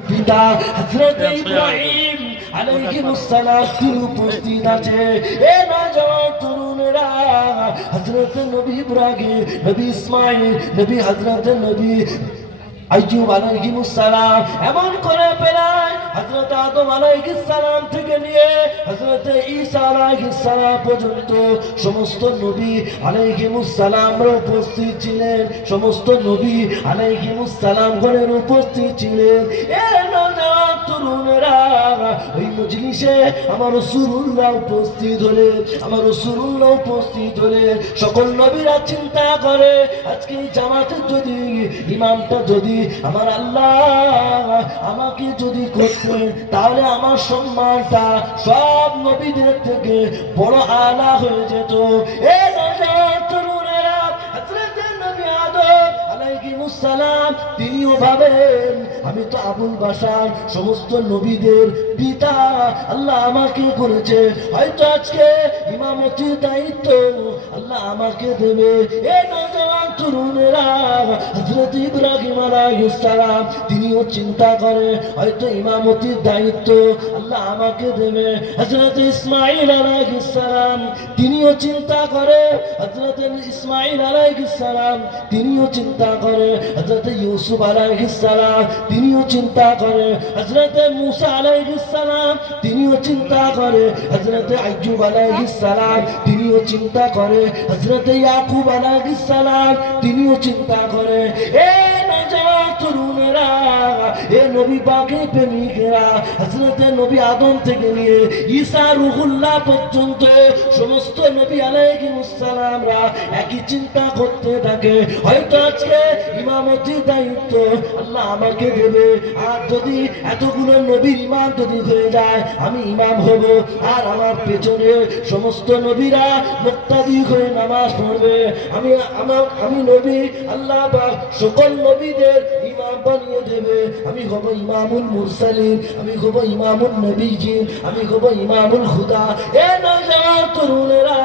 পিতা হযরত ইব্রাহিম আলাইহিস সালাম তিনি উপস্থিত আছে। এ নওজওয়ান তরুণেরা, হযরত নবী ইব্রাহিম, নবী ইসমাঈল, নবী হযরত নবী আইয়ুব আলাইহিস সালাম এমন করে প্রায় হযরত আদম আলাইহিস সালাম থেকে নিয়ে হযরত ঈসা আলাইহিস সালাম পর্যন্ত সমস্ত নবী আলাইহিস সালামরা উপস্থিত ছিলেন। সমস্ত নবী আলাইহিস সালাম গণের উপস্থিত ছিলেন। এ নওজওয়ান তরুণেরা, ওই মজলিসে আমার রাসূলুল্লাহ উপস্থিত হলে, আমার রাসূলুল্লাহ উপস্থিত হলে সকল নবীরা চিন্তা করে আজকে এই জামাতের যদি ইমামটা যদি আমার আল্লাহ আমাকে যদি করতে, তাহলে আমার সম্মানটা সব নবীদের থেকে বড় আলা হয়ে যেত। এ নওজওয়ান তরুণেরা, হযরত নবী আদম আলাইহিস সালাম তিনিও ভাবেন আমি তো আবুল বাশার, সমস্ত নবীদের পিতা, আল্লাহ আমাকে করেছে, হয়তো আজকে ইমামতির দায়িত্ব আল্লাহ আমাকে দেবে। এ নওজওয়ান তরুণেরা, হযরত ইব্রাহিম আলাইহিস সালাম তিনিও চিন্তা করে হয়তো ইমামতির দায়িত্ব আল্লাহ আমাকে দেবে। হযরত ইসমাঈল আলাইহিস সালাম তিনিও চিন্তা করে, হযরত ইসমাঈল আলাইহিস সালাম তিনিও চিন্তা করে, হযরত ইউসুফ আলাইহিস সালাম তিনিও চিন্তা করে, হযরত মুসা আলাইহিস সালাম তিনিও চিন্তা করে, হযরত আইয়ুব আলাইহিস সালাম তিনিও চিন্তা করে, হযরত ইয়াকুব আলাইহিস সালাম তিনিও চিন্তা করে। এ নওজওয়ান তরুণেরা, এ নবী পাকের প্রেমিকেরা, হযরত নবী আদম থেকে নিয়ে ঈসা রূহুল্লাহ পর্যন্ত সমস্ত নবী আলাইহিস সালামরা একই চিন্তা করতে থাকে হয়তো আজকে ইমামতির দায়িত্ব আল্লাহ আমাকে দেবে। আর যদি এতগুলো নবীর ইমাম যদি হয়ে যায় আমি ইমাম হব, আর আমার পেছনে সমস্ত নবীরা মুক্তাদি হয়ে নামাজ পড়বে। আমি নবী, আল্লাহ পাক সকল নবীদের ইমাম বানিয়ে দেবে। আমি হব ইমামুল মুরসালিন, আমি হব ইমামুল নবীজিন, আমি হব ইমামুল হুদা। এ নওজওয়ান তরুণেরা,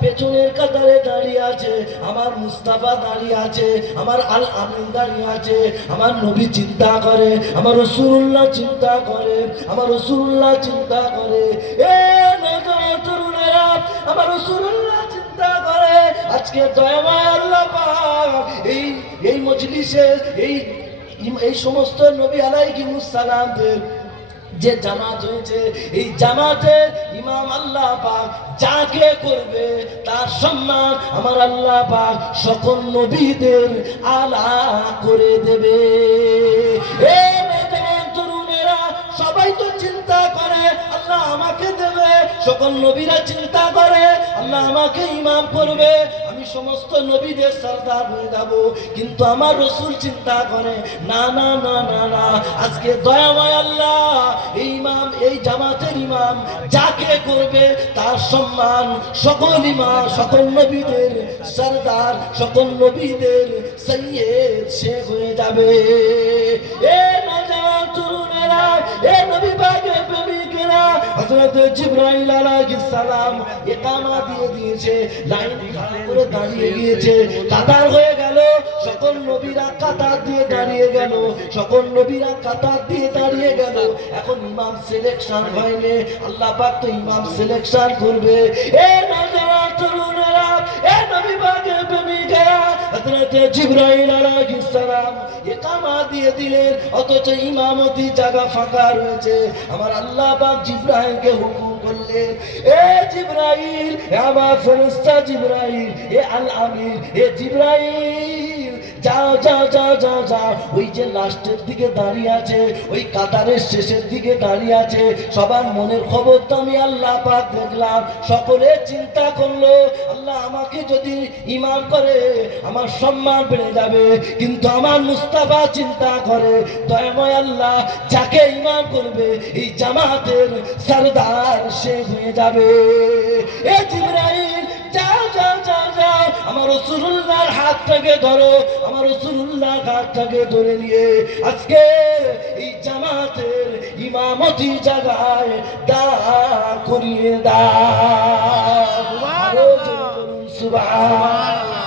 পেছনের কাতারে দাঁড়িয়ে আছে আমার মুস্তাফা, দাঁড়িয়ে আছে আমার আল আমিন, দাঁড়িয়ে আছে আমার নবী চিন্তা করে, আমার রাসূলুল্লাহ চিন্তা করে, আমার রাসূলুল্লাহ চিন্তা করে। এ নওজওয়ান তরুণেরা, আমার রাসূলুল্লাহ চিন্তা করে আজকে দয়াময় আল্লাহ পাক এই মজলিসে এই সমস্ত নবী আলাইহিস সালামদের যে জামাত হয়েছে, এই জামাতে ইমাম আল্লাহ পাক যাকে করবে তার সম্মান আমার আল্লাহ পাক সকল নবীদের আলা করে দেবে। এ নওজওয়ান তরুণেরা, সবাই তো চিন্তা করে আল্লাহ আমাকে দেবে, সকল নবীরা চিন্তা করে আল্লাহ আমাকে ইমাম করবে, আমি সমস্ত নবীদের সরদার হয়ে যাব। কিন্তু আমার রাসূল চিন্তা করে না না না না না, আজকে দয়াময় আল্লাহ এই ইমাম, এই জামাতের ইমাম যাকে করবে তার সম্মান সকল ইমাম, সকল নবীদের সরদার, সকল নবীদের সৈয়দ সে হয়ে যাবে। এ নওজওয়ান তরুণেরা, এ নবী পাকের প্রেমিকেরা, হযরত জিবরাইল আলাইহিস সালাম ইকামা দিয়ে দিয়েছে, লাইন করে দাঁড়িয়ে গিয়েছে, কাতার হয়ে গেল, সকল নবীরা কাতার দিয়ে দাঁড়িয়ে গেল, সকল নবীরা কাতার দিয়ে দাঁড়িয়ে গেল। এখন ইমাম সিলেকশন হয়নি, আল্লাহ পাক তো ইমাম সিলেকশন করবে। এ নওজওয়ান তরুণেরা, এ নবী পাকের প্রেমিকেরা, হযরত জিবরাইল আলাইহিস সালাম ইকামা দিয়ে দিলেন, অথচ ইমামতি জায়গা ফাঁকা রয়েছে। আমার আল্লাহ পাক জিবরাইলকে হুকুম করলেন, এ জিবরাইল, এ আমার ফেরেশতা জিবরাইল, এ আল আমিন, এ জিবরাইল, যাও যাও যাও যাও যাও, ওই যে লাস্টের দিকে দাঁড়িয়ে আছে, ওই কাতারের শেষের দিকে দাঁড়িয়ে আছে, সবার মনের খবর তো আমি আল্লাহ পাক দেখলাম। সকলে চিন্তা করলো আল্লাহ আমাকে যদি ইমাম করে আমার সম্মান বেড়ে যাবে, কিন্তু আমার মুস্তাফা চিন্তা করে দয়াময় আল্লাহ যাকে ইমাম করবে এই জামাতের সরদার সে হয়ে যাবে। এ জিবরাইল, যাও যাও যাও যাও, আমার রাসূলুল্লাহর হাতটাকে ধরো, আমার রাসূলুল্লাহর হাতটাকে ধরে নিয়ে আজকে এই জামাতের ইমামতি জায়গায় দাঁড় করিয়ে দাও। সুবহানাল্লাহ।